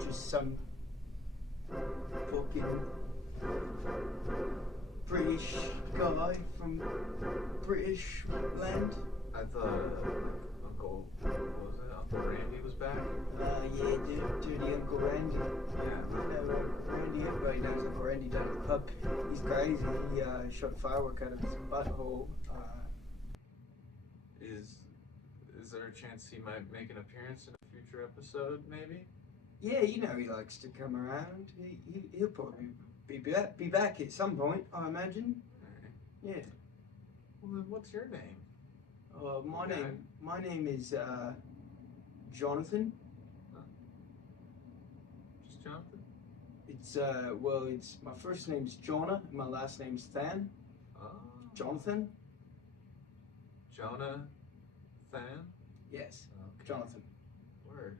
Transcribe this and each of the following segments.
just some fucking British guy from British land. I thought Uncle, what was it? Uncle Randy was back. Yeah, dirty Uncle Randy. Yeah. Uncle Randy, everybody knows Uncle Randy down at the pub. He's crazy. He shot a firework out of his butthole. Is there a chance he might make an appearance in a future episode, maybe? Yeah, you know he likes to come around. He'll probably be back at some point, I imagine. Alright. Yeah. Well, then what's your name? My name is Jonathan. Just Jonathan? It's my first name's Jonah and my last name's Than. Oh. Jonathan. Jonah Than? Yes. Okay. Jonathan. Word.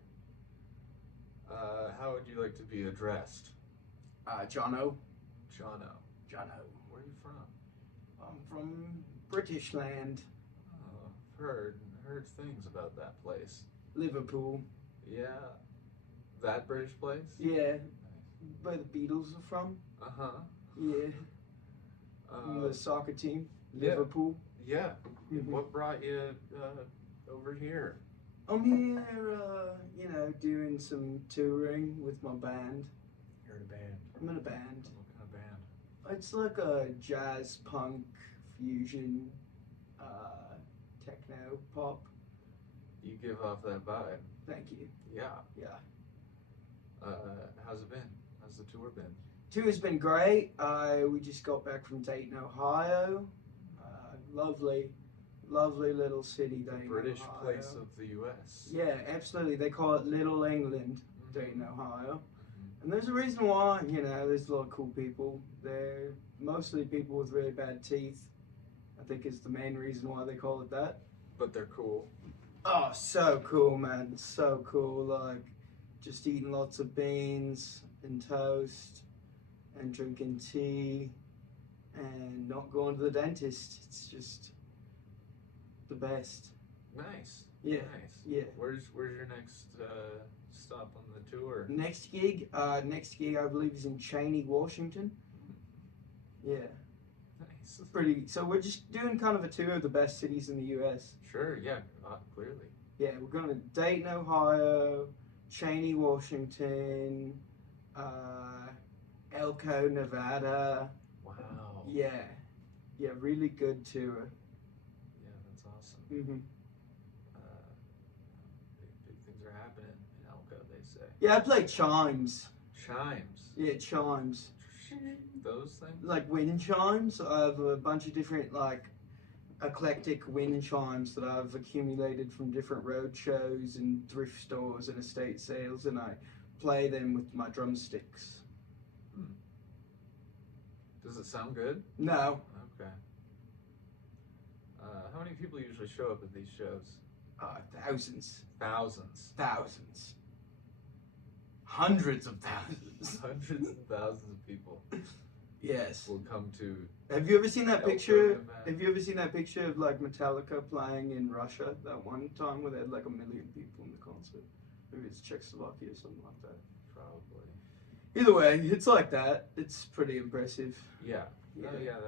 How would you like to be addressed? Jono. Jono. Jono. Where are you from? I'm from British land. Oh, I've heard things about that place. Liverpool. Yeah. That British place? Yeah. Nice. Where the Beatles are from. Uh-huh. Yeah. From the soccer team. Yeah. Liverpool. Yeah. Mhm. What brought you over here? I'm here, doing some touring with my band. You're in a band. I'm in a band. What kind of band? It's like a jazz punk fusion, techno pop. You give off that vibe. Thank you. Yeah. Yeah. How's it been? How's the tour been? Tour's been great. We just got back from Dayton, Ohio. Lovely little city, Dayton, British Ohio. place of the U.S. Yeah, absolutely. They call it Little England, Dayton, Ohio. And there's a reason why, there's a lot of cool people. They're mostly people with really bad teeth. I think is the main reason why they call it that. But they're cool. Oh, so cool, man. So cool. Like, just eating lots of beans and toast and drinking tea and not going to the dentist. It's just the best. Nice. Yeah. Nice. Yeah. Where's your next stop on the tour? Next gig, I believe, is in Cheney, Washington. Yeah. Nice. Pretty. So we're just doing kind of a tour of the best cities in the U.S. Sure. Yeah. Clearly. Yeah, we're going to Dayton, Ohio, Cheney, Washington, Elko, Nevada. Wow. Yeah, really good tour. Yeah, that's awesome. Mm-hmm. Big things are happening in Elko, they say. Yeah, I play chimes. Chimes. Yeah, chimes. Those things? Like wind chimes. I have a bunch of different, eclectic wind chimes that I've accumulated from different road shows and thrift stores and estate sales, and I play them with my drumsticks. Does it sound good? No. Okay. How many people usually show up at these shows? Thousands. Thousands. Hundreds of thousands. Hundreds and thousands of people Yes. will come to. Have you ever seen that Elko, picture? Nevada. Have you ever seen that picture of Metallica playing in Russia that one time where they had 1 million people in the concert? Maybe it's Czechoslovakia or something like that. Probably. Either way, it's like that. It's pretty impressive. Yeah. Yeah. Oh, yeah.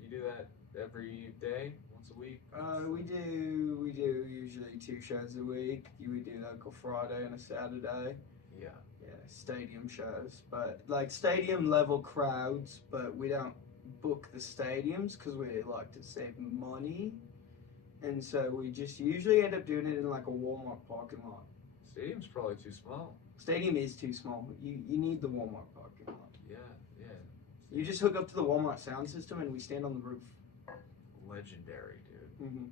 You do that every day, once a week. We do usually 2 shows a week. We do a Friday and a Saturday. Yeah. Yeah, stadium shows, but stadium level crowds. But we don't book the stadiums because we like to save money, and so we just usually end up doing it in a Walmart parking lot. Stadium's probably too small. Stadium is too small. You need the Walmart parking lot. Yeah. You just hook up to the Walmart sound system and we stand on the roof. Legendary, dude. Mm-hmm.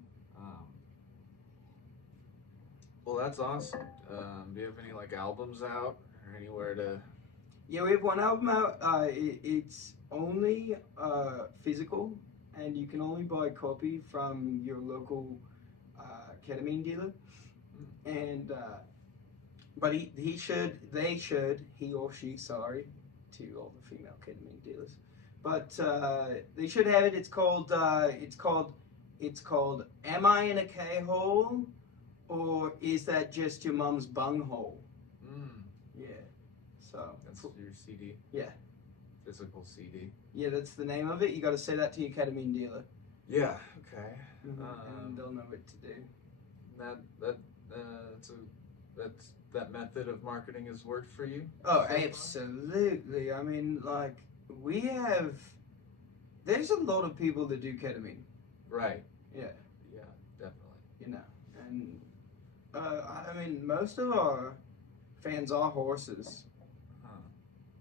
Well, that's awesome. Do you have any albums out or anywhere to? Yeah, we have one album out. It's only physical, and you can only buy a copy from your local ketamine dealer. And but he or she, sorry, to all the female ketamine dealers, but they should have it. It's called Am I in a K-hole, or is that just your mum's bunghole? Yeah. So. That's your CD. Yeah. Physical CD. Yeah, that's the name of it. You got to say that to your ketamine dealer. Yeah. Okay. And they'll know what to do. That method of marketing has worked for you? Oh, so absolutely. I mean, like, there's a lot of people that do ketamine. Right. Yeah. Yeah, definitely. You know, and I mean, most of our fans are horses.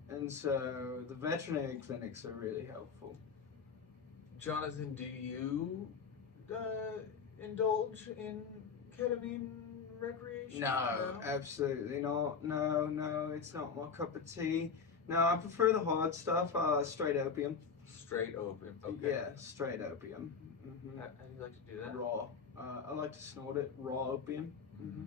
And so the veterinary clinics are really helpful. Jonathan, do you indulge in ketamine recreation? No, absolutely not. No, it's not my cup of tea. No, I prefer the hard stuff, straight opium. Straight opium, okay. Yeah, straight opium. Mm-hmm. How do you like to do that? Raw. I like to snort it, raw opium. Mm-hmm.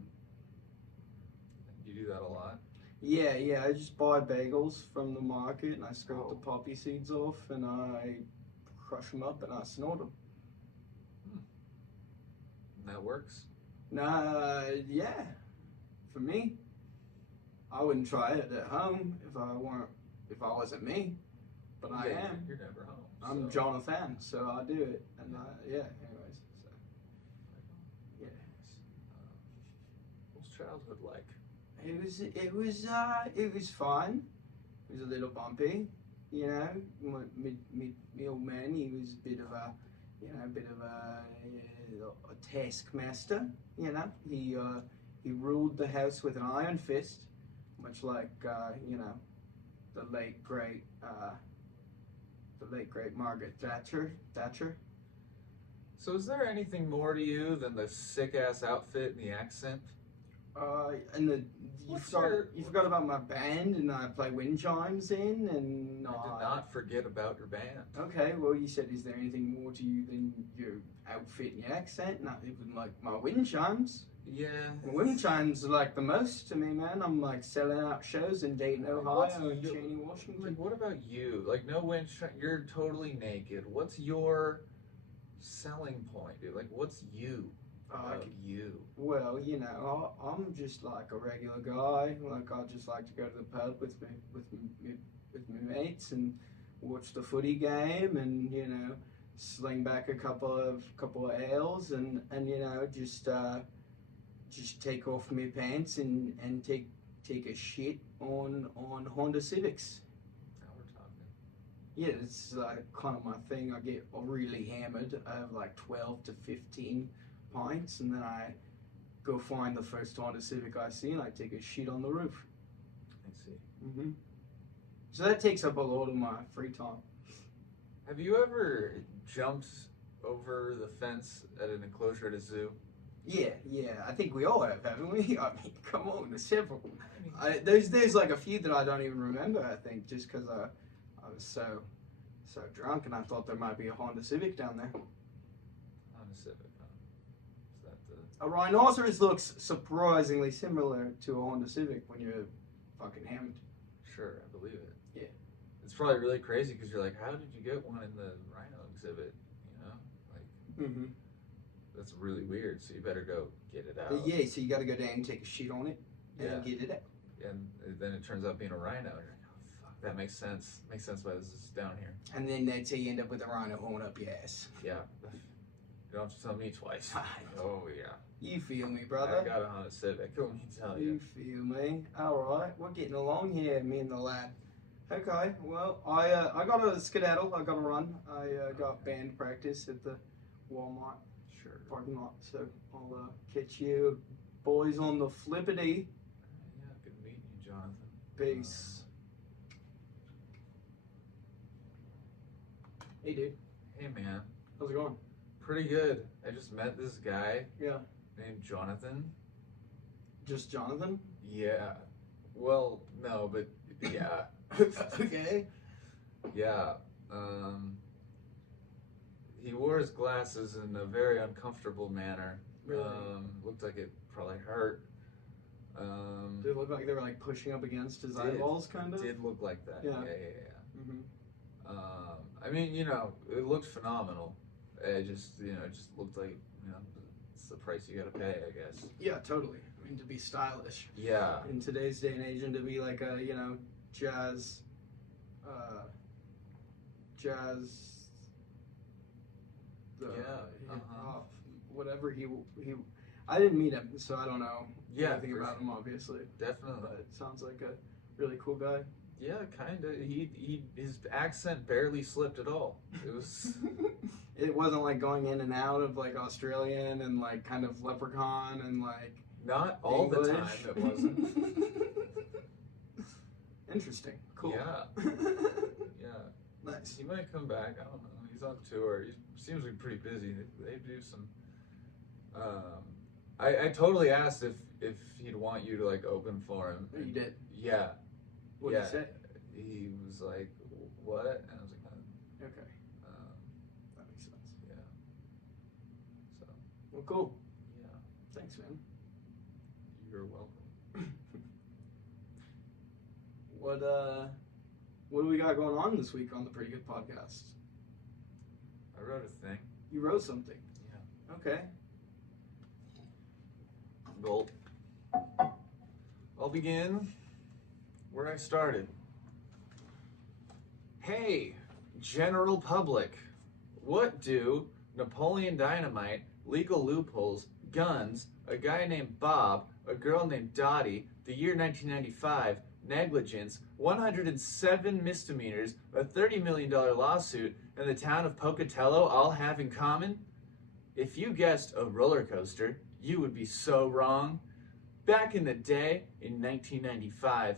You do that a lot? Yeah, I just buy bagels from the market and I scrape the poppy seeds off and I crush them up and I snort them. And that works? Nah, yeah. For me, I wouldn't try it at home if I wasn't me, but I am. You're never home. I'm Jonathan, so I do it, and anyways, so yeah. What's childhood like? It was fun. It was a little bumpy, you know. My old man, he was a bit of a taskmaster, you know. He ruled the house with an iron fist, much like the late great Margaret Thatcher. So is there anything more to you than the sick ass outfit and the accent? And you forgot about my band, and I play wind chimes in, and I did not forget about your band. Okay, well, you said, is there anything more to you than your outfit and your accent? Not even like my wind chimes. Yeah. Wind chimes are like the most to me, man. I'm like selling out shows in Dayton, Ohio, and Cheney, Washington. Like, what about you? Like, no wind chime, you're totally naked. What's your selling point, dude? Like, what's you? You. Well, you know, I'm just like a regular guy. Like, I just like to go to the pub with my mates and watch the footy game, and you know, sling back a couple of ales, and you know, just take off my pants and take a shit on Honda Civics. Now we're talking. Yeah, it's kind of my thing. I get really hammered. I have like 12 to 15 pints, and then I go find the first Honda Civic I see, and I take a shit on the roof. I see. Mm-hmm. So that takes up a lot of my free time. Have you ever jumped over the fence at an enclosure at a zoo? Yeah. I think we all have, haven't we? I mean, come on, there's several. There's like a few that I don't even remember. I think just because I was so drunk, and I thought there might be a Honda Civic down there. Honda Civic. Is that the... A rhinoceros looks surprisingly similar to a Honda Civic when you're fucking hammered. Sure, I believe it. Yeah. It's probably really crazy because you're like, how did you get one in the rhino exhibit? You know, like. Mm-hmm. That's really weird. So you better go get it out. Yeah. So you got to go down and take a shit on it and get it out. And then it turns out being a rhino. You're like, oh fuck, that makes sense. Makes sense why this is down here. And then that's how you end up with a rhino horn up your ass. Yeah. You don't have to tell me twice. Oh yeah. You feel me, brother? I got a Honda Civic. Let me tell you. You feel me? All right, we're getting along here, me and the lad. Okay, well, I got a skedaddle. I got to run. I got band practice at the Walmart parking lot. So I'll catch you boys on the flippity. Yeah, good meeting you, Jonathan. Peace. Hey, dude. Hey, man. How's it going? Pretty good. I just met this guy. Yeah. Named Jonathan. Just Jonathan? Yeah. Well, no, but yeah. Okay. Yeah. He wore his glasses in a very uncomfortable manner. Really? Looked like it probably hurt. Did it look like they were like pushing up against his eyeballs, kind of? Did look like that. Yeah. Mm-hmm. I mean, you know, it looked phenomenal. It just looked like, you know, it's the price you gotta pay, I guess. Yeah, totally. and to be stylish. Yeah. In today's day and age, and to be like a, you know, jazz, whatever he, I didn't meet him, so I don't know anything about him, obviously. Definitely. But it sounds like a really cool guy. Yeah, kind of. His accent barely slipped at all. It was. It wasn't like going in and out of like Australian and like kind of leprechaun and like. Not all English. the time. It wasn't. Interesting. Cool. Yeah. Yeah. Nice. He might come back. I don't know. He's on tour. He seems to be pretty busy. They do some. I totally asked if he'd want you to like open for him. Oh, you did? Yeah. What did he say? He was like, "What?" And I was like, "Okay." That makes sense. Yeah. So. Well, cool. Yeah. Thanks, man. You're welcome. What do we got going on this week on the Pretty Good Podcast? I wrote a thing. You wrote something? Yeah. Okay. Gold. I'll begin where I started. Hey, general public, what do Napoleon Dynamite, legal loopholes, guns, a guy named Bob, a girl named Dottie, the year 1995, negligence, 107 misdemeanors, a $30 million lawsuit, and the town of Pocatello all have in common? If you guessed a roller coaster, you would be so wrong. Back in the day, in 1995,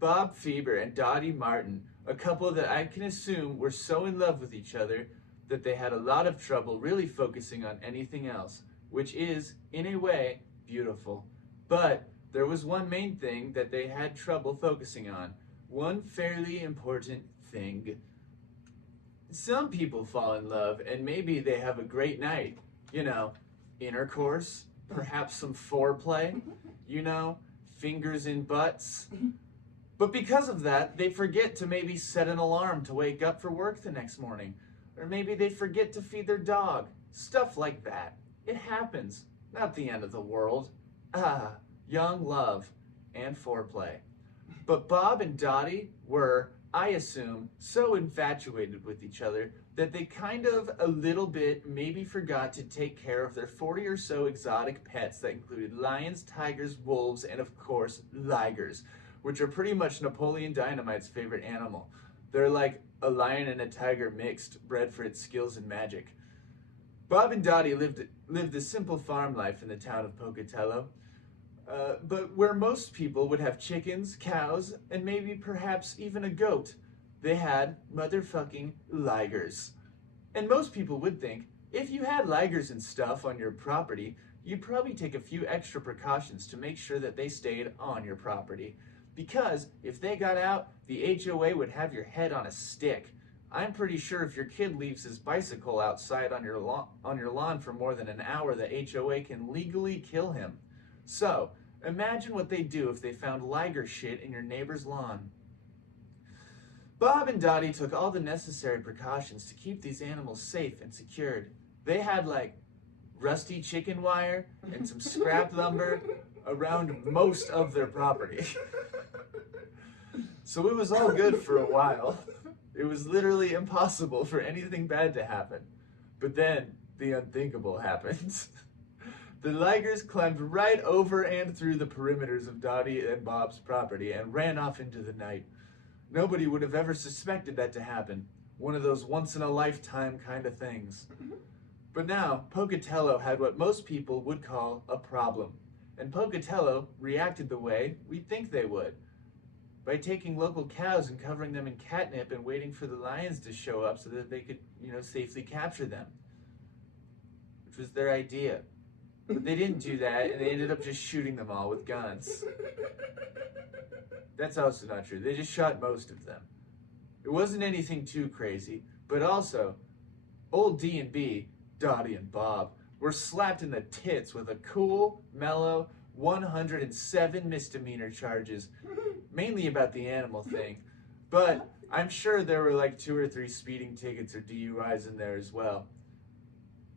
Bob Feber and Dottie Martin, a couple that I can assume were so in love with each other that they had a lot of trouble really focusing on anything else, which is, in a way, beautiful. But there was one main thing that they had trouble focusing on, one fairly important thing. Some people fall in love and maybe they have a great night, you know, intercourse, perhaps some foreplay, you know, fingers in butts. But because of that, they forget to maybe set an alarm to wake up for work the next morning. Or maybe they forget to feed their dog. Stuff like that. It happens. Not the end of the world. Young love and foreplay. But Bob and Dottie were, I assume, so infatuated with each other that they kind of a little bit maybe forgot to take care of their 40 or so exotic pets that included lions, tigers, wolves, and of course, ligers, which are pretty much Napoleon Dynamite's favorite animal. They're like a lion and a tiger mixed, bred for its skills and magic. Bob and Dottie lived a simple farm life in the town of Pocatello, but where most people would have chickens, cows, and maybe perhaps even a goat, they had motherfucking ligers. And most people would think, if you had ligers and stuff on your property, you'd probably take a few extra precautions to make sure that they stayed on your property. Because if they got out, the HOA would have your head on a stick. I'm pretty sure if your kid leaves his bicycle outside on your lawn for more than an hour, the HOA can legally kill him. So, imagine what they'd do if they found liger shit in your neighbor's lawn. Bob and Dottie took all the necessary precautions to keep these animals safe and secured. They had like rusty chicken wire and some scrap lumber around most of their property. So it was all good for a while. It was literally impossible for anything bad to happen. But then the unthinkable happened. The ligers climbed right over and through the perimeters of Dottie and Bob's property and ran off into the night. Nobody would have ever suspected that to happen. One of those once-in-a-lifetime kind of things. But now, Pocatello had what most people would call a problem. And Pocatello reacted the way we think they would. By taking local cows and covering them in catnip and waiting for the lions to show up so that they could, safely capture them. Which was their idea. But they didn't do that, and they ended up just shooting them all with guns. That's also not true. They just shot most of them. It wasn't anything too crazy, but also, old D&B, Dottie and Bob, were slapped in the tits with a cool, mellow 107 misdemeanor charges, mainly about the animal thing, but I'm sure there were like 2 or 3 speeding tickets or DUIs in there as well.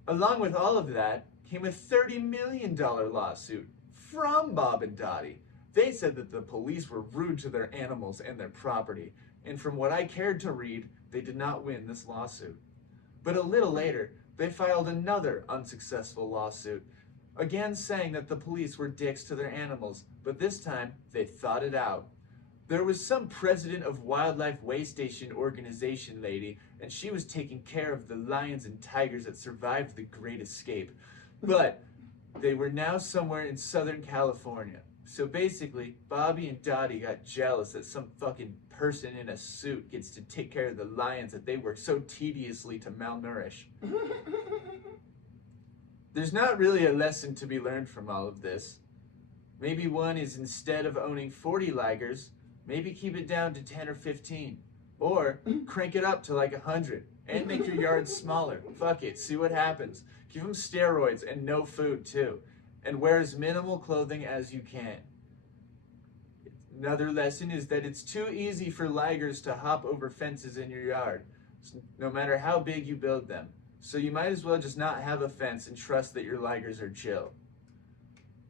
Along with all of that came a $30 million lawsuit from Bob and Dottie. They said that the police were rude to their animals and their property, and from what I cared to read, they did not win this lawsuit. But a little later, they filed another unsuccessful lawsuit, again saying that the police were dicks to their animals, but this time they thought it out. There was some president of Wildlife Way Station organization lady, and she was taking care of the lions and tigers that survived the Great Escape. But they were now somewhere in Southern California. So basically, Bobby and Dottie got jealous that some fucking person in a suit gets to take care of the lions that they work so tediously to malnourish. There's not really a lesson to be learned from all of this. Maybe one is, instead of owning 40 ligers, maybe keep it down to 10 or 15. Or crank it up to like 100 and make your yard smaller. Fuck it, see what happens. Give them steroids and no food too. And wear as minimal clothing as you can. Another lesson is that it's too easy for ligers to hop over fences in your yard, no matter how big you build them. So you might as well just not have a fence and trust that your ligers are chill.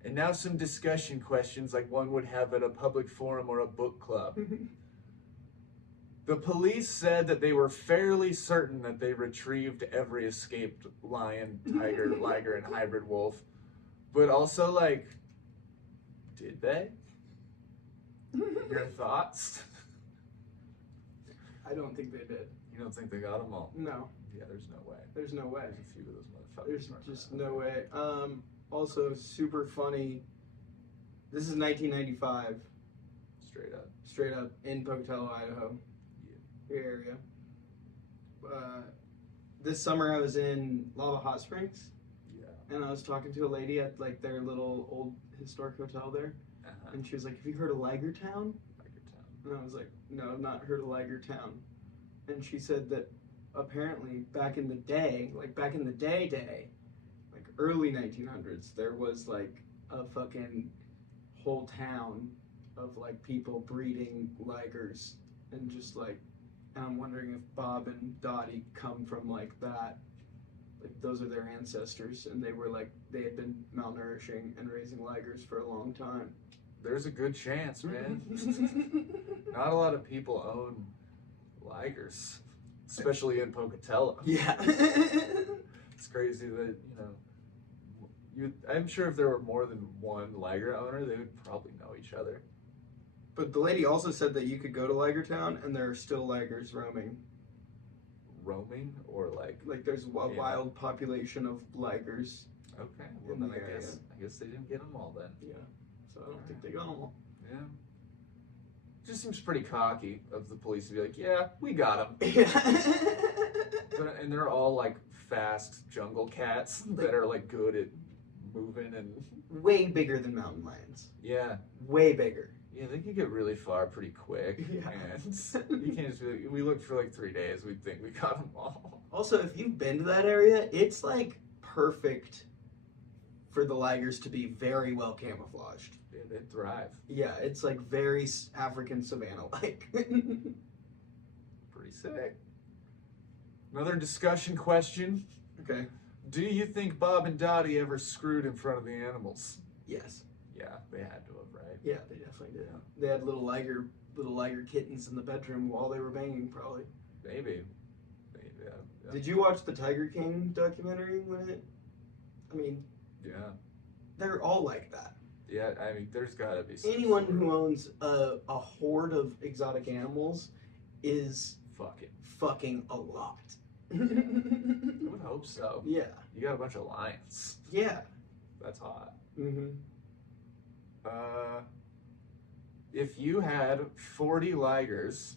And now some discussion questions like one would have at a public forum or a book club. The police said that they were fairly certain that they retrieved every escaped lion, tiger, liger, and hybrid wolf. But also, like, did they? Your thoughts? I don't think they did. You don't think they got them all? No. Yeah, there's no way. There's no way. There's a few of those motherfuckers. There's just no way. Also, super funny. This is 1995. Straight up. Straight up in Pocatello, Idaho. Yeah. Your area. This summer I was in Lava Hot Springs. Yeah. And I was talking to a lady at like their little old historic hotel there. And she was like, "Have you heard of Liger Town?" Liger Town. And I was like, "No, I've not heard of Liger Town." And she said that apparently back in the day, like early 1900s, there was like a fucking whole town of like people breeding ligers and just like, and I'm wondering if Bob and Dottie come from like that. Like those are their ancestors, and they were like, they had been malnourishing and raising ligers for a long time. There's a good chance, man. Not a lot of people own ligers, especially in Pocatello. Yeah. It's crazy that, I'm sure if there were more than one liger owner, they would probably know each other. But the lady also said that you could go to Liger Town and there are still ligers roaming. Roaming or like there's a wild population of ligers. Okay, well in then the I area. guess they didn't get them all then. Yeah, so I don't think they got them all. Yeah. Just seems pretty cocky of the police to be like, yeah, we got them. Yeah. And they're all like fast jungle cats that are like good at moving and Way bigger than mountain lions. yeah. Way bigger. Yeah, they can get really far pretty quick. Yeah. And you can't just be like, we looked for like 3 days, we think we got them all. Also, if you've been to that area, it's like perfect for the ligers to be very well camouflaged. Yeah, they thrive. Yeah, it's like very African savanna-like. Pretty sick. Another discussion question. Okay. Do you think Bob and Dottie ever screwed in front of the animals? Yes. Yeah, they had to have, right? Yeah, they definitely did. They had little liger kittens in the bedroom while they were banging, probably. Maybe. Yeah. Did you watch the Tiger King documentary I mean, Yeah. they're all like that. Yeah, I mean, there's gotta be some Anyone sort who owns a horde of exotic animals is fucking a lot. I would hope so. Yeah. You got a bunch of lions. Yeah. That's hot. Mm-hmm. If you had 40 ligers,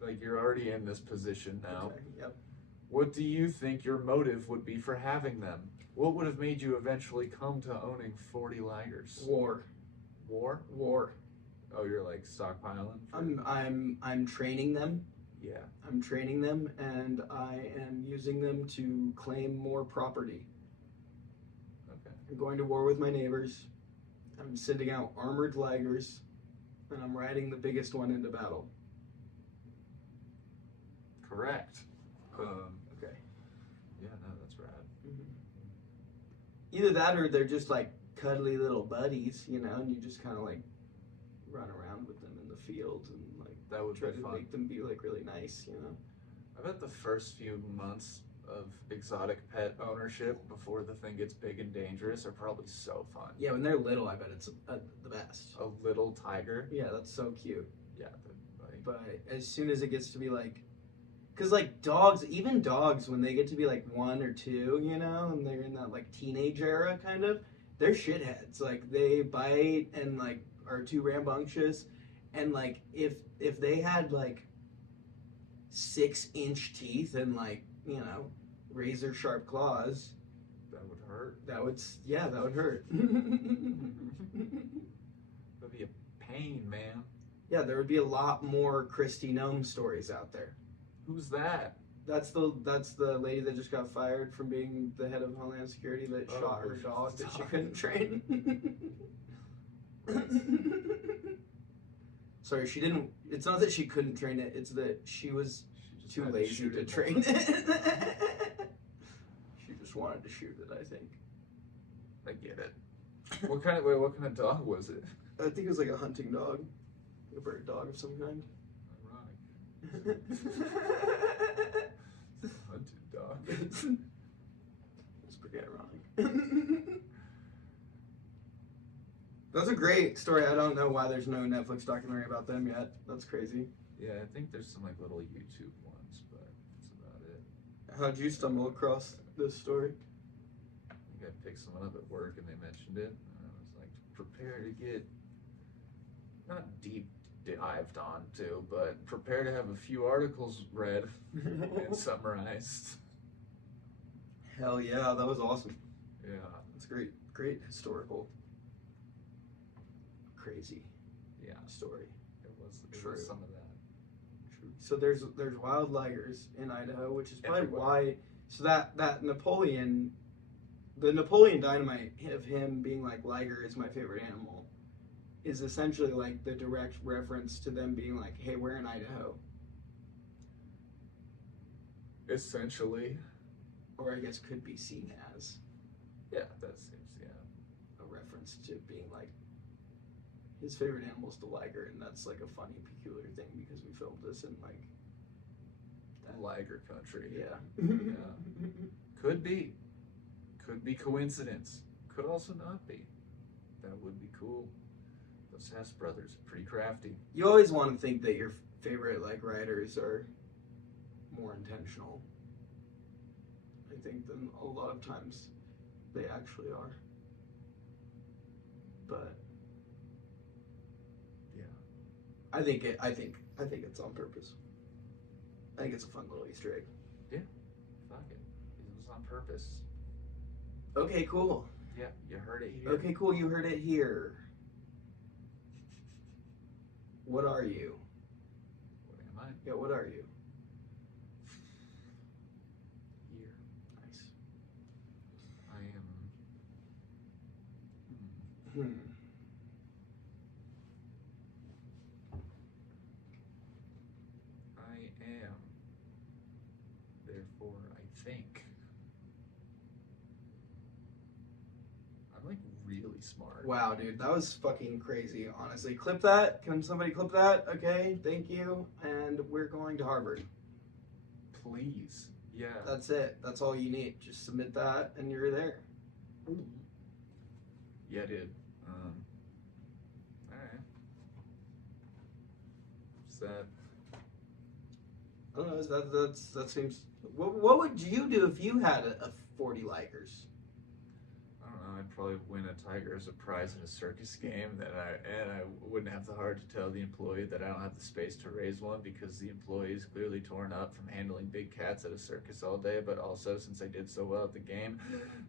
like you're already in this position now, Okay. Yep. what do you think your motive would be for having them? What would have made you eventually come to owning 40 ligers? War. War? Oh, you're like stockpiling? I'm training them. Yeah. I'm training them, and I am using them to claim more property. Okay. I'm going to war with my neighbors. I'm sending out armored ligers, and I'm riding the biggest one into battle. Correct. Okay. Yeah, no, that's rad. Either that or they're just like cuddly little buddies, you know, and you just kind of like run around with them in the field and like That would try be to fun. make them be like really nice, you know. I bet the first few months of exotic pet ownership before the thing gets big and dangerous are probably so fun. Yeah, when they're little, I bet it's the best. A little tiger. Yeah, that's so cute. Yeah, But as soon as it gets to be like, because like dogs, even dogs, when they get to be like 1 or 2, you know, and they're in that like teenage era kind of, they're shitheads. Like they bite and like are too rambunctious, and like if they had like 6-inch teeth and like, you know, razor sharp claws, that would hurt. that would hurt. That'd be a pain, man. Yeah, there would be a lot more Christy Gnome stories out there. Who's that? That's the lady that just got fired from being the head of Homeland Security that shot her dog that she couldn't train. Sorry, she didn't. It's not that she couldn't train it. It's that she was too lazy to train it. She just wanted to shoot it, I think. I get it. What kind of dog was it? I think it was like a hunting dog, a bird dog of some kind. Ironic. Hunted dog. It's pretty ironic. That's a great story. I don't know why there's no Netflix documentary about them yet. That's crazy. Yeah, I think there's some like little YouTube ones, but that's about it. How'd you stumble across this story? I think I picked someone up at work and they mentioned it. And I was like, prepare to get not deep dived onto, but prepare to have a few articles read and summarized. Hell yeah, that was awesome. Yeah. That's great. Great historical. Crazy. Yeah. Story. It True. was some of that. True. So there's wild ligers in Idaho, which is probably Everywhere. why. So that Napoleon, the Napoleon Dynamite of him being like liger is my favorite animal, is essentially like the direct reference to them being like, hey, we're in Idaho. Essentially. Or I guess could be seen as Yeah, that seems, yeah. a reference to being like, his favorite animal is the liger, and that's like a funny, peculiar thing because we filmed this in like Liger country. Yeah. Yeah. Could be. Could be coincidence. Could also not be. That would be cool. Those Hess brothers are pretty crafty. You always want to think that your favorite like writers are more intentional, I think, than a lot of times they actually are. But Yeah. I think it's on purpose. I think it's a fun little Easter egg. Fuck it. It was on purpose. Okay, cool. Yeah, you heard it here. Okay, cool. You heard it here. What are you? What am I? Yeah, what are you? Here. Nice. I am. I am. Therefore, I think. I'm like really smart. Wow, dude, that was fucking crazy, honestly. Clip that. Can somebody clip that? Okay, thank you. And we're going to Harvard. Please. Yeah. That's it. That's all you need. Just submit that and you're there. Yeah, dude. Alright. Is that. I don't know. That seems. What would you do if you had a 40 likers? I don't know. I'd probably win a tiger as a prize in a circus game. I wouldn't have the heart to tell the employee that I don't have the space to raise one because the employee is clearly torn up from handling big cats at a circus all day. But also, since I did so well at the game,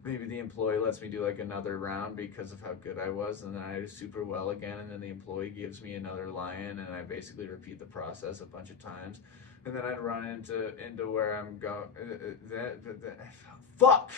maybe the employee lets me do like another round because of how good I was, and then I do super well again, and then the employee gives me another lion, and I basically repeat the process a bunch of times. And then I'd run into where I'm going. Fuck!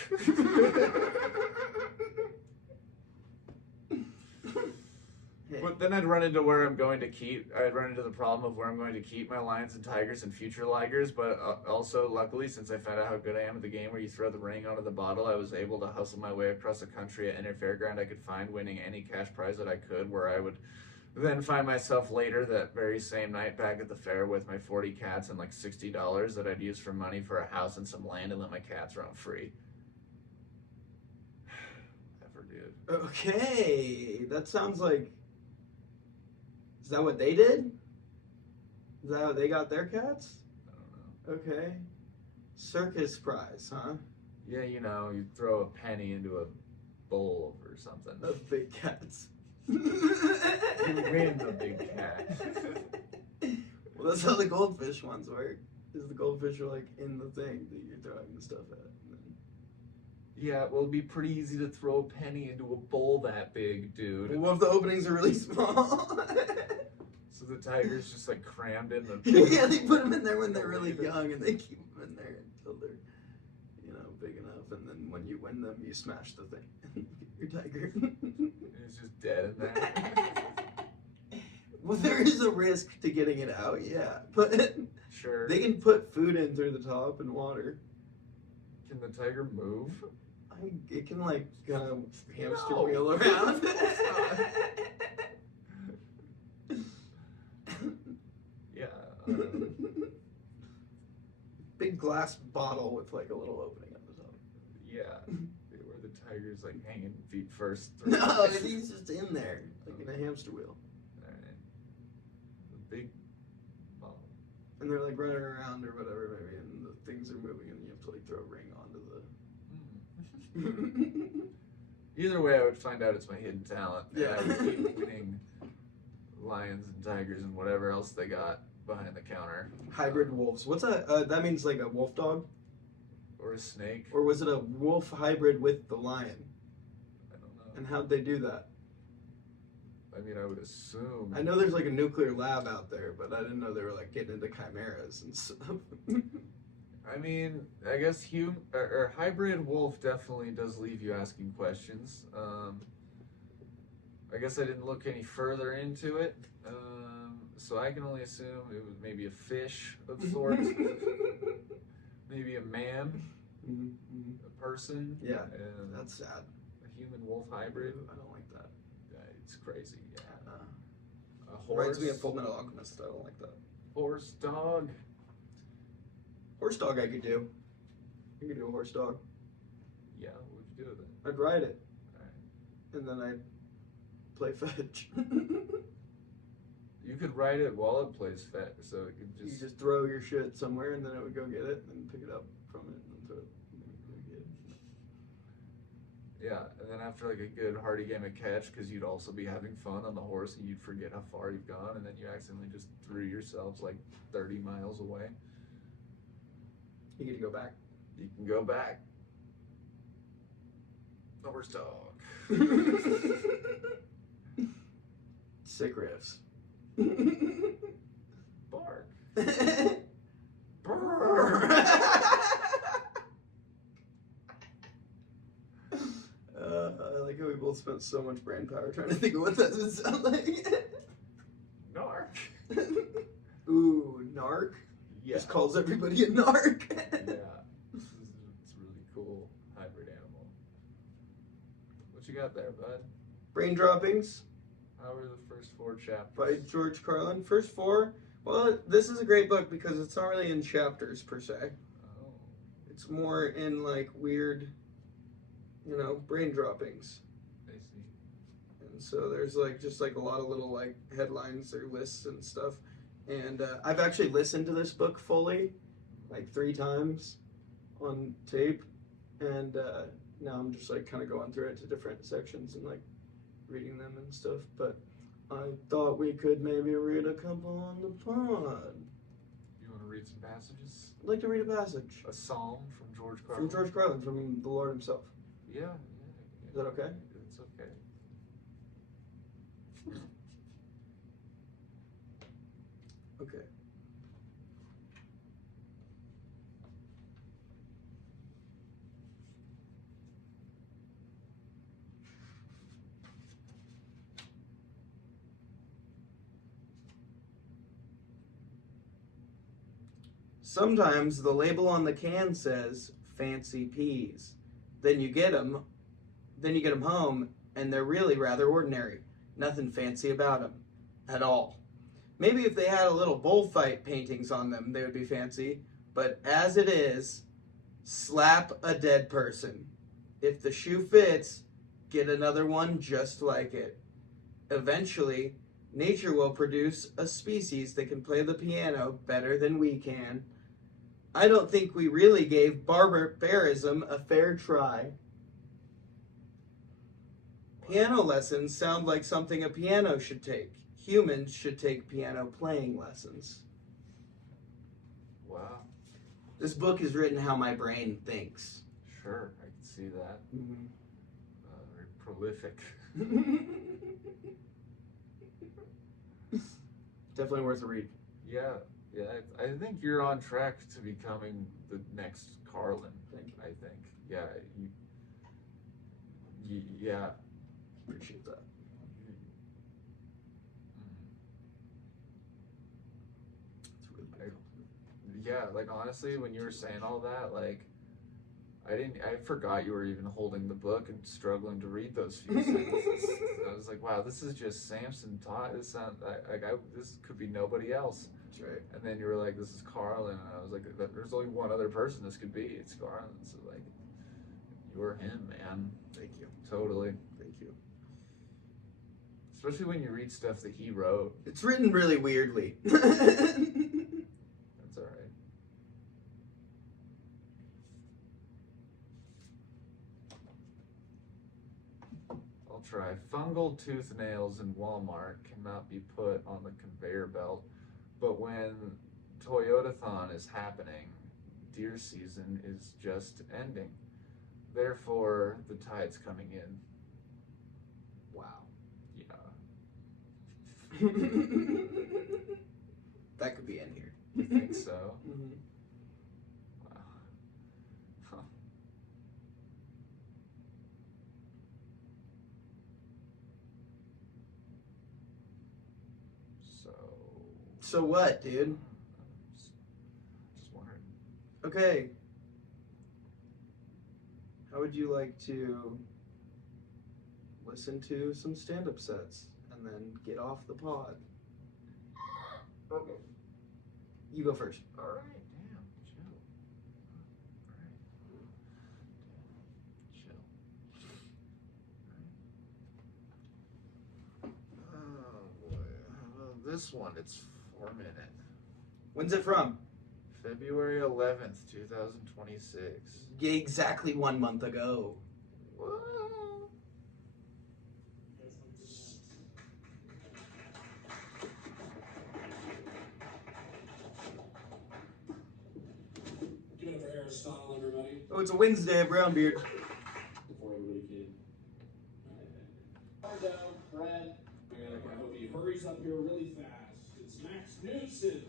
Hey. But then I'd run into the problem of where I'm going to keep my lions and tigers and future Ligers. But also, luckily, since I found out how good I am at the game where you throw the ring onto the bottle, I was able to hustle my way across the country at any fairground I could find, winning any cash prize that I could, where I would then find myself later that very same night back at the fair with my 40 cats and like $60 that I'd use for money for a house and some land and let my cats roam free. Ever, dude. Okay, that sounds like. Is that what they did? Is that how they got their cats? I don't know. Okay. Circus prize, huh? Yeah, you know, you throw a penny into a bowl or something. Of big cats. You win the big cat. Well, that's how the goldfish ones work. Is the goldfish are like in the thing that you're throwing the stuff at. Yeah, well, it'd be pretty easy to throw a penny into a bowl that big, dude. Well, what if the openings are really small? So the tiger's just like crammed in the. Yeah, they put them in there when they're really young, and they keep them in there until they're, big enough. And then when you win them, you smash the thing. Your tiger. It's just dead in there. Well, there is a risk to getting it out, yeah, but Sure. they can put food in through the top and water. Can the tiger move? It can like kind of hamster No. wheel around. Yeah. Big glass bottle with like a little opening at the top. Yeah. Where the tiger's like hanging feet first. No, he's just in there, like in a hamster wheel. Alright. The big ball. And they're like running around or whatever, maybe, and the things are moving, and you have to like throw a ring onto the. Either way, I would find out it's my hidden talent. And Yeah. I would keep winning lions and tigers and whatever else they got behind the counter. Hybrid wolves. What's that means like a wolf dog? Or a snake. Or was it a wolf hybrid with the lion? I don't know. And how'd they do that? I mean, I would assume. I know there's like a nuclear lab out there, but I didn't know they were like getting into chimeras and stuff. I mean, I guess hybrid wolf definitely does leave you asking questions. I guess I didn't look any further into it, so I can only assume it was maybe a fish of sorts, maybe a man, a person. Yeah, and that's sad. a human wolf hybrid. I don't like that. It's crazy. Yeah. A Reminds horse. me of Full Metal Alchemist. I don't like that. Horse dog. Horse dog I could do. I could do a horse dog. Yeah, what would you do with it? I'd ride it. Alright. And then I'd play fetch. You could ride it while it plays fetch, so it could You just. just throw your shit somewhere and then it would go get it and pick it up from it and throw it. And then go get it. Yeah, and then after like a good hearty game of catch, because you'd also be having fun on the horse and you'd forget how far you've gone, and then you accidentally just threw yourselves like 30 miles away. You get to go back. You can go back. Horse dog. Sick riffs. Bark. Brrr. I like how we both spent so much brain power trying to think of what that would sound like. Narc. Ooh, narc? Yeah. Just calls everybody a narc. Yeah. It's a really cool hybrid animal. What you got there, bud? Brain Droppings How were the first 4 chapters? by George Carlin. First 4. Well, this is a great book because it's not really in chapters per se. Oh. It's more in like weird, brain droppings. I see. And so there's like just like a lot of little like headlines or lists and stuff. And I've actually listened to this book fully, like 3 times on tape. And now I'm just like kind of going through it to different sections and like reading them and stuff. But I thought we could maybe read a couple on the pod. You want to read some passages? I'd like to read a passage A psalm from George Carlin? from George Carlin, from the Lord himself. Yeah. Is that okay? It's okay. Okay. Sometimes the label on the can says fancy peas. Then you get them home, and they're really rather ordinary. Nothing fancy about them at all. Maybe if they had a little bullfight paintings on them, they would be fancy. But as it is, slap a dead person. If the shoe fits, get another one just like it. Eventually, nature will produce a species that can play the piano better than we can. I don't think we really gave barbarism a fair try. Piano lessons sound like something a piano should take. Humans should take piano playing lessons. Wow. This book is written how my brain thinks. Sure, I can see that. Mm-hmm. Very prolific. Definitely worth a read. Yeah, I think you're on track to becoming the next Carlin. Thank you. I think. Yeah, yeah. Appreciate that. It's really good. Yeah, like honestly, when you were saying all that, like, I forgot you were even holding the book and struggling to read those few sentences. I was like, wow, this is just Samson taught. This could be nobody else. That's right. And then you were like, this is Carlin, and I was like, there's only one other person this could be. It's Carlin. So like, you were him, man. Thank you. Totally. Thank you. Especially when you read stuff that he wrote. It's written really weirdly. That's all right. I'll try. Fungal tooth nails in Walmart cannot be put on the conveyor belt, but when Toyotathon is happening, deer season is just ending. Therefore, the tide's coming in. Wow. Yeah. That could be in here. You think so? Mm-hmm. Wow. Huh. So what, dude? Just wondering. Okay. How would you like to listen to some stand-up sets and then get off the pod? Okay. You go first. All right. Damn. Chill. All right. Chill. Oh boy. This one, it's 4 minutes. When's it from? February 11th, 2026. Exactly 1 month ago. What? Give it up for Aristotle, everybody. Oh, it's a Wednesday at Brown Beard. Before everybody can. Sourdough, bread. I hope he hurries up here really fast. It's Max Newson.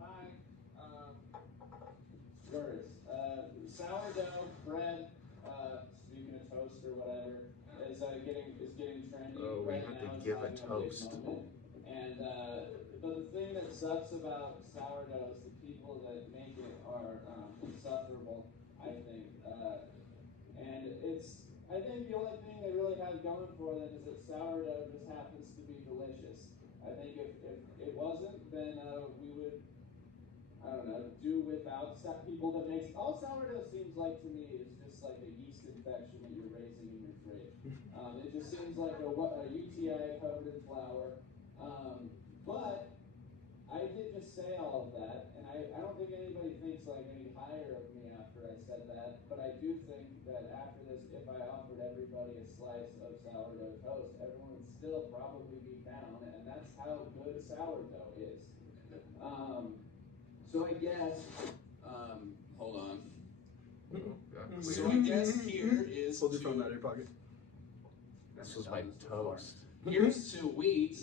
Hi. Words. Sourdough, bread, speaking of toast or whatever, is getting trendy Oh, we right had now. to It's give a having big toast. moment. And but the thing that sucks about sourdough is the people that make it are insufferable, I think. And I think the only thing they really have going for them is that sourdough just happens to be delicious. I think if it wasn't, then we would, I don't know, do without people that makes, all sourdough seems like to me is just like a yeast infection that you're raising in your fridge. It just seems like a UTI covered in flour. But I did just say all of that, and I don't think anybody thinks like any higher of me after I said that, but I do think that after this, if I offered everybody a slice of sourdough toast, everyone would still probably be down, and that's how good sourdough is. So I guess, hold on. So I guess here is Hold your phone out of your pocket. This was my toast. Here's to wheat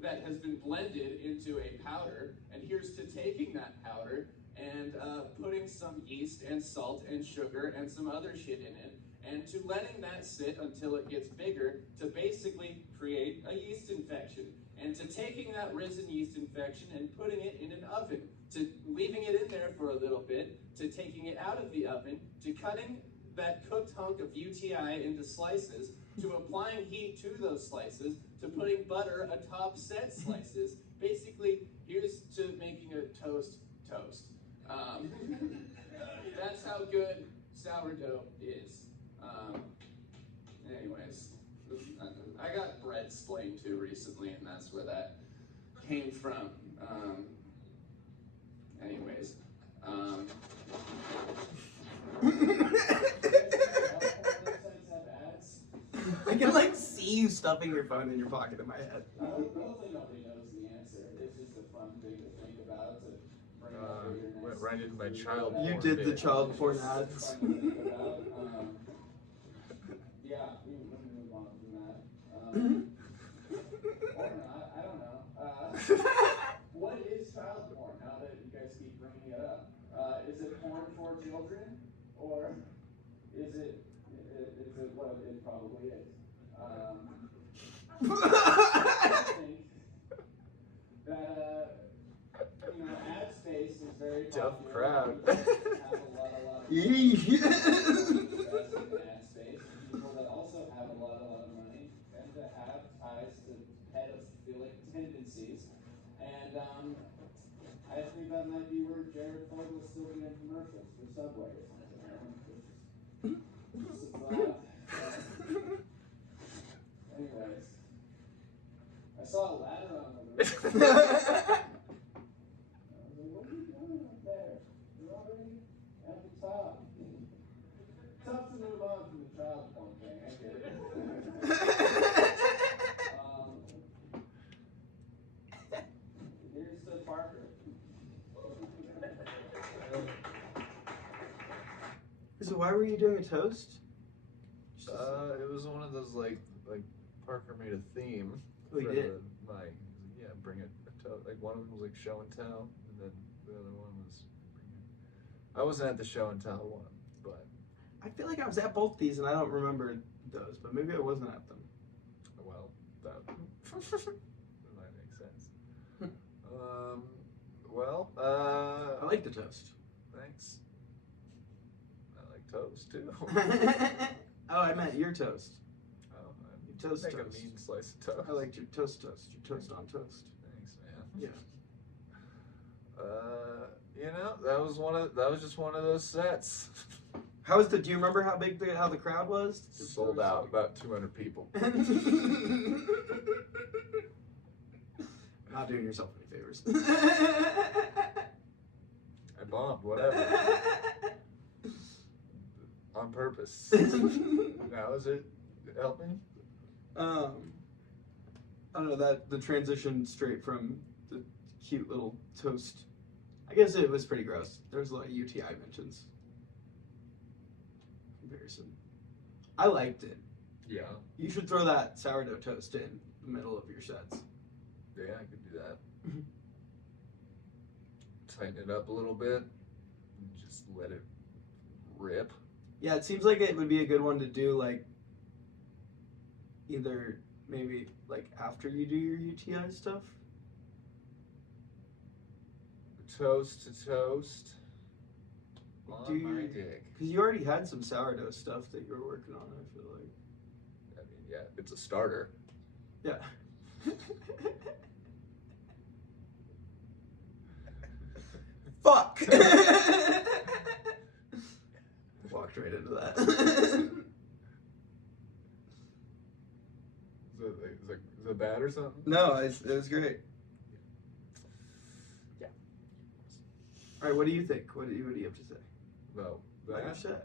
that has been blended into a powder, and here's to taking that powder and putting some yeast and salt and sugar and some other shit in it, and to letting that sit until it gets bigger to basically create a yeast infection, and to taking that risen yeast infection and putting it in an oven, to leaving it in there for a little bit, to taking it out of the oven, to cutting that cooked hunk of UTI into slices, to applying heat to those slices, to putting butter atop said slices. Basically, here's to making a toast toast. That's how good sourdough is. Anyways, I got bread splained too recently, and that's where that came from. Anyways. I can like see you stuffing your phone in your pocket in my head. Hopefully nobody knows the answer. It's just a fun thing to think about, to bring up for your next. Went right into my child porn. You did the bit. child porn ads. Yeah, we can move on from that. Or not, I don't know. What is child porn, now that you guys keep bringing it up? Is it porn for children? Or is it what it probably is? I think that, ad space is very popular. Tough crowd. People that have a lot of Yeah. invest in ad space. People that also have a lot of money tend to have ties to pedophilic tendencies. And I think that might be where Jared Fogel's still doing commercials for Subway or something. Just a thought. Anyways, I saw a ladder on the roof. I was like, what are you doing up there? You're already at the top. Tough to move on from the child porn thing, I get it. Here's the Parker. So why were you doing a toast? It was one of those like Parker made a theme. Oh, he for did? Bring it a toast. Like one of them was like show and tell, and then the other one was. I wasn't at the show and tell one, but I feel like I was at both these and I don't remember those, but maybe I wasn't at them. well, that might make sense. I like the toast. Thanks. I like toast too. Oh, I meant your toast. Oh, Your toast make toast. a mean slice of toast. I liked your toast toast. Your toast on toast. Thanks, man. Yeah. That was just one of those sets. Do you remember how the crowd was? Sold out, about 200 people. Not doing yourself any favors. I bombed, whatever. On purpose. Now is it helping? I don't know, the transition straight from the cute little toast. I guess it was pretty gross. There's a lot of UTI mentions. Comparison. I liked it. Yeah. You should throw that sourdough toast in the middle of your sets. Yeah, I could do that. Tighten it up a little bit. And just let it rip. Yeah, it seems like it would be a good one to do like either maybe like after you do your UTI stuff. Toast to toast. On Do my you- dick. Because you already had some sourdough stuff that you were working on, I feel like. I mean, yeah, it's a starter. Yeah. Fuck! Walked right into that. Is it bad or something? No, it was great. Yeah. All right, what do you think? What do you have to say? No. Like That? I said.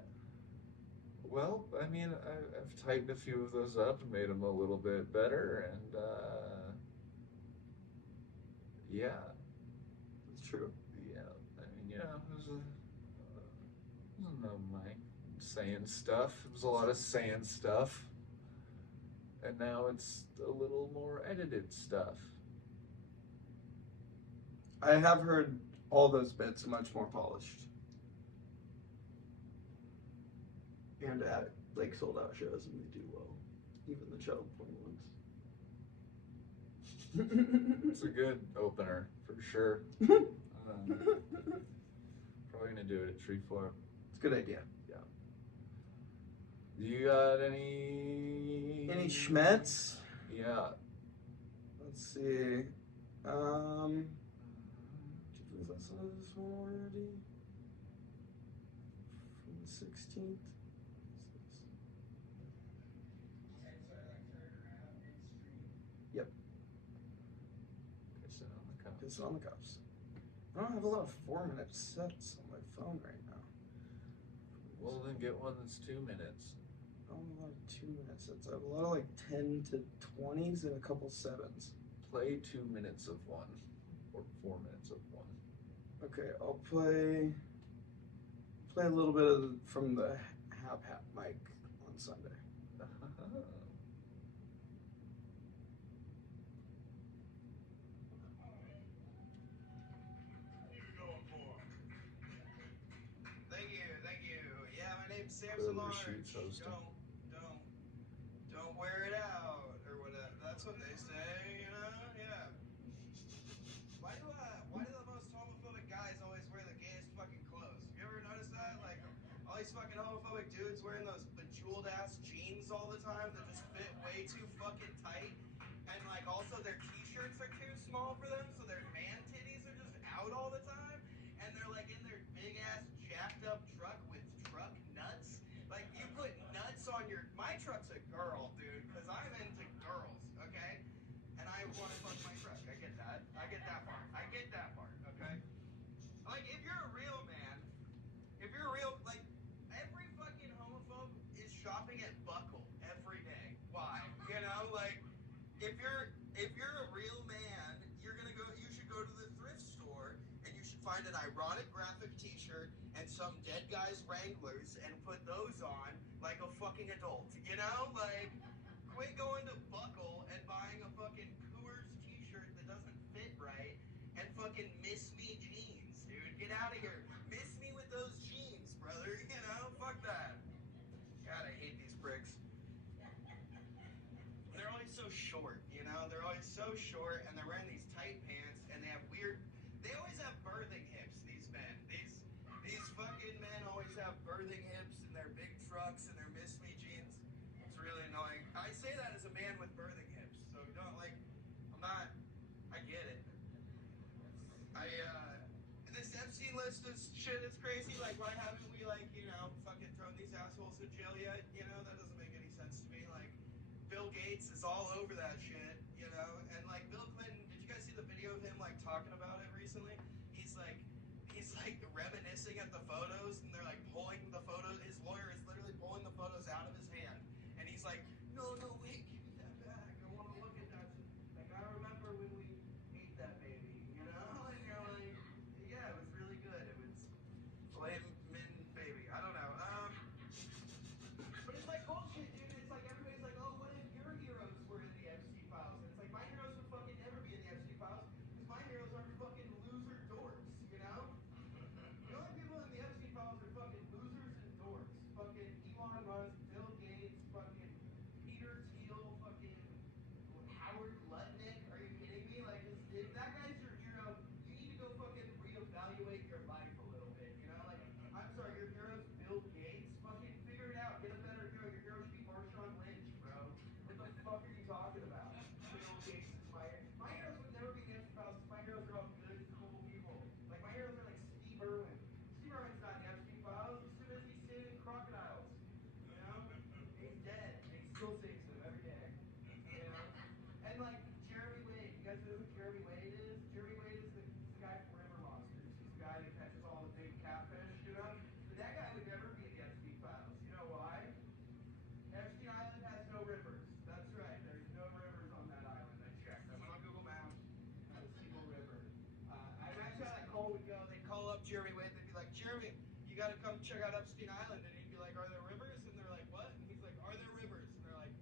Well, I mean, I've tightened a few of those up and made them a little bit better, and yeah, It's true. yeah. I mean, it was no mic saying stuff. It was a lot of saying stuff, and now it's a little more edited stuff. I have heard all those bits much more polished. And like sold out shows and they do well, even the child porn ones. It's a good opener for sure. Probably gonna do it at Treeform. It's a good idea. Yeah. You got any schmets? Yeah. Let's see. Did we listen to this one already? From the 16th? Yep. Pissing on the cup. Pissing on the cups. I don't have a lot of 4-minute sets on my phone right now. Well, then get one that's 2 minutes. I don't have a lot of 2-minute sets. I have a lot of like 10 to 20s and a couple 7s. Play 2 minutes of one, or 4 minutes of one. Okay, I'll play a little bit of from the Hap mic on Sunday. Thank you. Yeah, my name's Samson Large. Don't wear it out or whatever. That's what they say, you know? Yeah. Why do the most homophobic guys always wear the gayest fucking clothes? Have you ever noticed that? Like all these fucking homophobic dudes wearing those bejeweled ass jeans all the time that just fit way too fucking tight, and like also their t-shirts are too small for them, so their man titties are just out all the time, and they're like in their big ass jacked up truck with truck nuts. Like you put nuts on my truck's a girl, dude, because I'm into girls, okay? And I want to fuck my truck. I get that. I get that part, okay? Like, if you're a real man, like, every fucking homophobe is shopping at Buckle every day. Why? You know, like, if you're a real man, you should go to the thrift store and you should find an ironic graphic t-shirt and some dead guy's Wranglers and put those on like a fucking adult, you know? Like, quit going to Buckle and buying a fucking Coors t-shirt that doesn't fit right and fucking Miss Me jeans, dude. Get out of here. Miss me with those jeans, brother, you know? Fuck that. God, I hate these pricks. They're always so short, you know? They're always so short and they're wearing these tight pants and they always have birthing hips, these men. These fucking men always have birthing hips and their big trucks and their Miss Me jeans. It's really annoying. I say that as a man with birthing hips, so don't like, I get it. This Epstein list shit is crazy. Like, why haven't we, like, you know, fucking thrown these assholes in jail yet? You know, that doesn't make any sense to me. Like, Bill Gates is all over that shit, you know? And, like, Bill Clinton, did you guys see the video of him, like, talking about it recently? He's like reminiscing at the photos, and they're, like, pulling the photos. His lawyer is literally pulling the photos out of his hand. And he's like, no, wait, give me that back. I want to look at that. Like, I remember when we ate that baby, you know? And you're like, yeah, it was really good. It was flame min baby. I don't know. But it's like bullshit, dude. It's like everybody's like, oh, what if your heroes were in the Epstein files? And it's like, my heroes would fucking never be in the Epstein files because my heroes are fucking loser dorks, you know? The only people in the Epstein files are fucking losers and dorks. Fucking Elon Musk, Bill Gates, fucking Peter Thiel, fucking Howard Lutnick. Are you kidding me? Like, if that guy's your hero, you need to go fucking reevaluate your life a little bit, you know? Like, I'm sorry, your hero's Bill Gates? Fucking figure it out. Get a better hero. Your hero should be Marshawn Lynch, bro. What the fuck are you talking about? Bill Gates is my hero. My heroes would never be in the Epstein files because my heroes are all good, cool people. Like, my heroes are like Steve Irwin. Steve Irwin's not in the Epstein files. He's too busy saving crocodiles. You know? He's dead. And he still saves them every day. You know? And like Jeremy Wade. You guys know who Jeremy Wade is? Jeremy Wade is the guy from River Monsters. He's the guy that catches all the big catfish, you know? But that guy would never be in the Epstein files. You know why? Epstein Island has no rivers. That's right. There's no rivers on that island. I checked. I went on Google Maps. Not a single river. I imagine how that call would go. They'd call up Jeremy Wade. They'd be like, Jeremy, you got to come check out Epstein Island. And he'd be like, are there rivers? And they're like, what? And he's like, are there rivers? And they're like,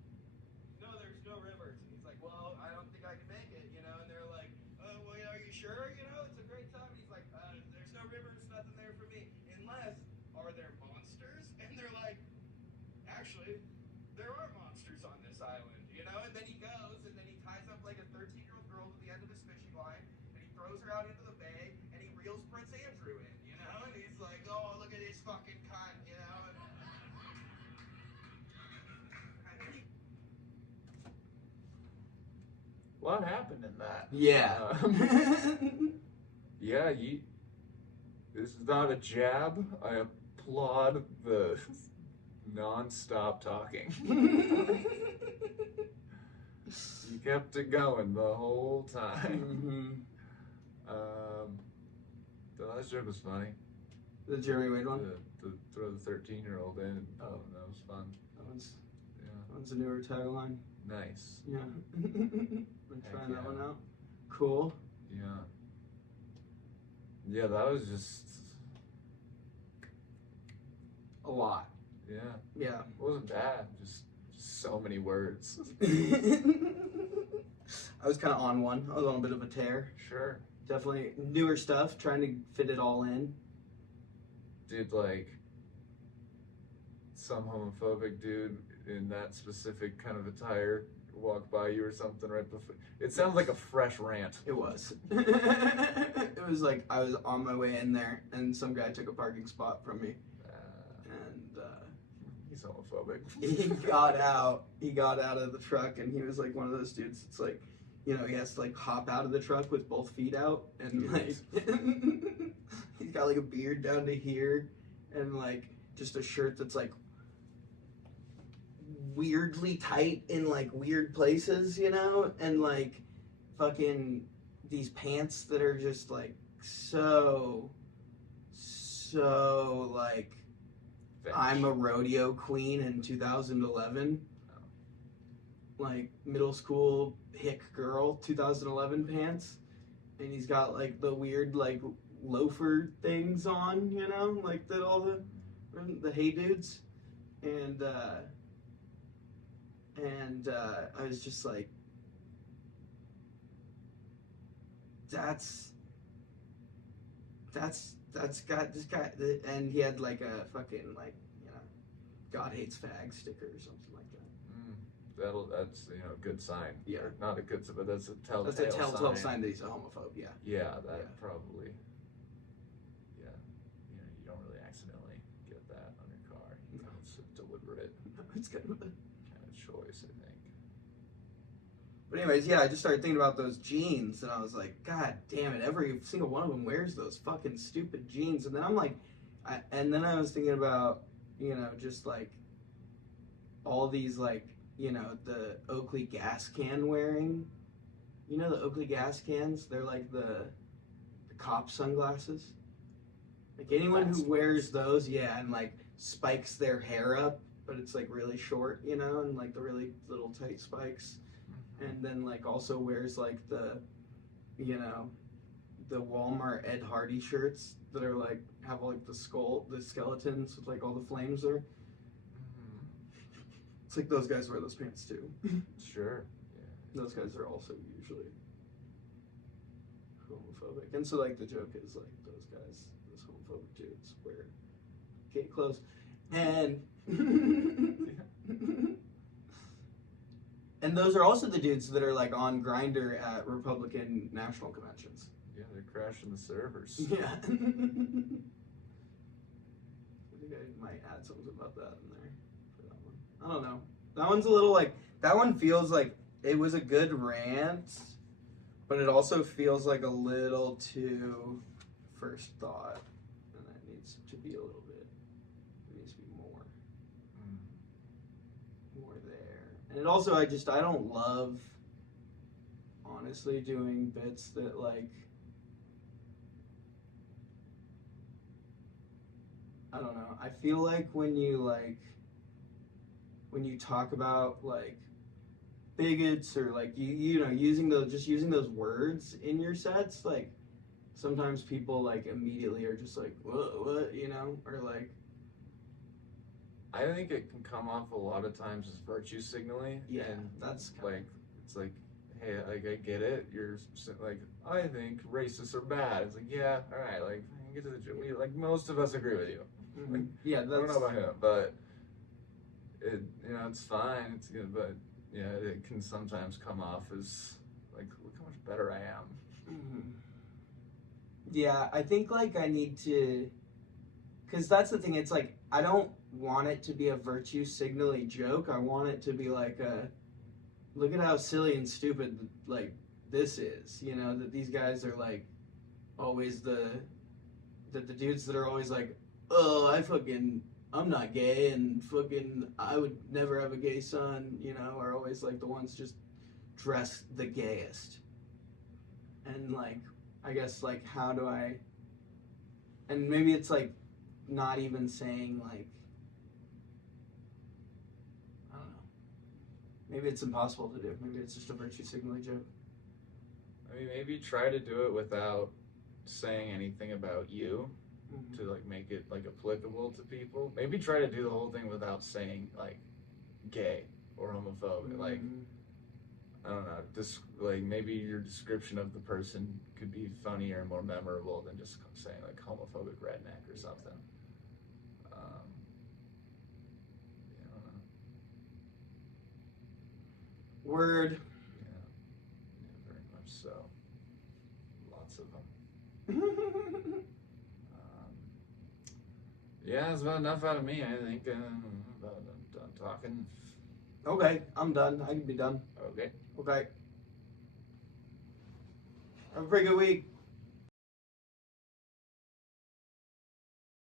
no, there's no rivers. And he's like, well, I don't think I can make it, you know? And they're like, well, are you sure? You know, it's a great time. And he's like, there's no rivers, nothing there for me. Unless, are there monsters? And they're like, actually, there are monsters on this island, you know? And then he goes, and then he ties up like a 13-year-old girl to the end of his fishing line, and he throws her out into the bay, and he reels Prince Andrew in, you know? And he's like, oh, look at this fucking cunt, you know? What happened in that? Yeah. Yeah, this is not a jab. I applaud the non-stop talking. You kept it going the whole time. The last joke was funny. The Jerry Wade one? To throw the 13-year-old in. Oh. That was fun. That Yeah. one's a newer tagline. Nice. Yeah. I'm trying that one out. Cool. Yeah. Yeah, that was just A lot. yeah. Yeah. It wasn't bad. Just so many words. I was kind of on one. I was on a bit of a tear. Sure. Definitely newer stuff, trying to fit it all in. Did like some homophobic dude in that specific kind of attire walk by you or something right before? It sounds like a fresh rant. It was. It was like I was on my way in there, and some guy took a parking spot from me, and He's homophobic. he got out. He got out of the truck, and he was like one of those dudes. It's like, you know, he has to like hop out of the truck with both feet out, and like he's got like a beard down to here, and like just a shirt that's like weirdly tight in like weird places, you know, and like fucking these pants that are just like so like I'm a rodeo queen in 2011, like middle school hick girl 2011 pants, and he's got like the weird like loafer things on, you know, like that all the hey dudes, and I was just like, that's got this guy, and he had like a fucking like, you know, God hates fag sticker or something like that. That's you know a good sign. Yeah. Or not a good sign, but that's a telltale sign. That's a telltale sign that he's a homophobe. Yeah. Yeah, that Yeah. probably. Yeah, you know, you don't really accidentally get that on your car. You know, it's a deliberate It's kind of a... kind of choice, I think. But anyways, yeah, I just started thinking about those jeans, and I was like, God damn it, every single one of them wears those fucking stupid jeans. And then I'm like, and then I was thinking about, you know, just like all these like, you know, the Oakley gas can wearing. You know the Oakley gas cans? They're like the cop sunglasses. Like anyone who wears those, yeah, and like spikes their hair up, but it's like really short, you know, and like the really little tight spikes. And then like also wears like the, you know, the Walmart Ed Hardy shirts that are like have like the skeletons with like all the flames there. It's like those guys wear those pants too. Sure. Yeah. Those guys are also usually homophobic, and so like the joke is like those guys, those homophobic dudes wear gay clothes, and and those are also the dudes that are like on Grindr at Republican national conventions. Yeah, they're crashing the servers. Yeah. I think I might add something about that in there for that one. I don't know. That one's a little like, that one feels like it was a good rant, but it also feels like a little too first thought, and that needs to be a little bit, it needs to be more there. And it also, I don't love, honestly, doing bits that like, I don't know, I feel like when you talk about like bigots or like you know using those words in your sets, like sometimes people like immediately are just like what, you know, or like I think it can come off a lot of times as virtue signaling. Yeah, and that's like it's like, hey, like I get it. You're like, I think racists are bad. It's like, yeah, all right, like get to the like most of us agree with you. yeah, I don't that's know about him, but it's fine. It's good, but yeah, it can sometimes come off as like, look how much better I am. Yeah, I think like I need to, because that's the thing. It's like I don't want it to be a virtue signaling joke. I want it to be like a, look at how silly and stupid like this is. That these guys are like always the dudes that are always like, oh, I'm not gay and fucking I would never have a gay son. Are always like the ones just dressed the gayest. And like, I guess like how do I, and maybe it's like not even saying like, I don't know, maybe it's impossible to do, maybe it's just a virtue signaling joke. I mean, maybe try to do it without saying anything about you to like make it like applicable to people. Maybe try to do the whole thing without saying like gay or homophobic. Like, I don't know, like maybe your description of the person could be funnier and more memorable than just saying like homophobic redneck or something. Yeah, I don't know. Word. Yeah, very much so. Lots of them. Yeah, that's about enough out of me, I think. I'm done talking. Okay, I'm done. I can be done. Okay. Okay. Have a pretty good week.